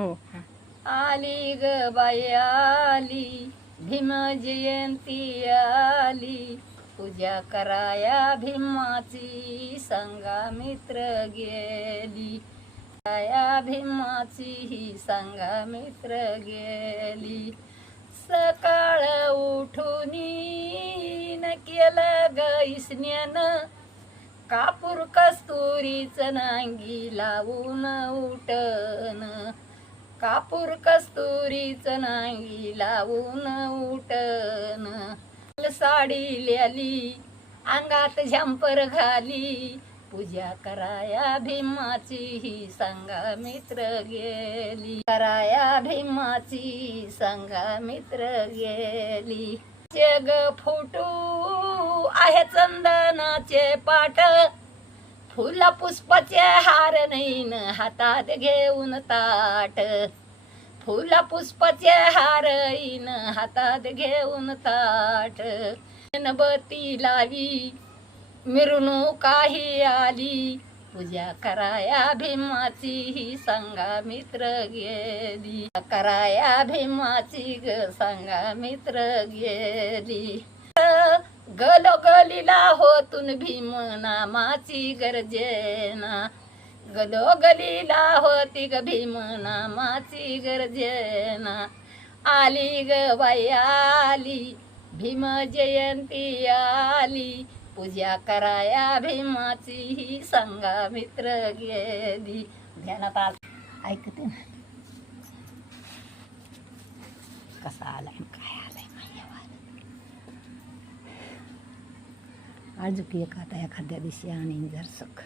हो. आली ग बाई आली, भीम जयंती आली, पूजा कराया भीमाची, संगा मित्र गेली, या भीमाची ही संगा मित्र गेली. सकाळ उठूनी न केलं ग इसन्यानं, कापूर कस्तुरीच नांगी लावून उठन, कापूर कस्तुरीच नांगी लावून उठन. साडी ल्याली अंगात झंपर घाली, पूजा कराया भीमाची ही संगा मित्र गेली, कराया भीमाची संगा मित्र गेली. जग फुटू आहे चंदनाचे पाट, फुला पुष्पाचे हार नैन हातात घेऊन ताट, फुला पुष्पाचे हार इन हातात घेऊन ताट. मेणबत्ती लावी मिरवणुकाही आली, पूजा कराया भीमाची ही संगा मित्र गेली, कराया भीमाची ग संगा मित्र गेली. गलोगलीला होतून भीम नामाची गर्जना, गलोगलीला होती ग भीम नामाची गर्जना. आली ग बाई आली, भीम जयंती आली, पूजा कराया भीमाची ही संगा मित्र गेली. ध्यानात ऐकते ना कसा आलाय काय आलाय अजून एखाद्या दिवशी आणि जरसक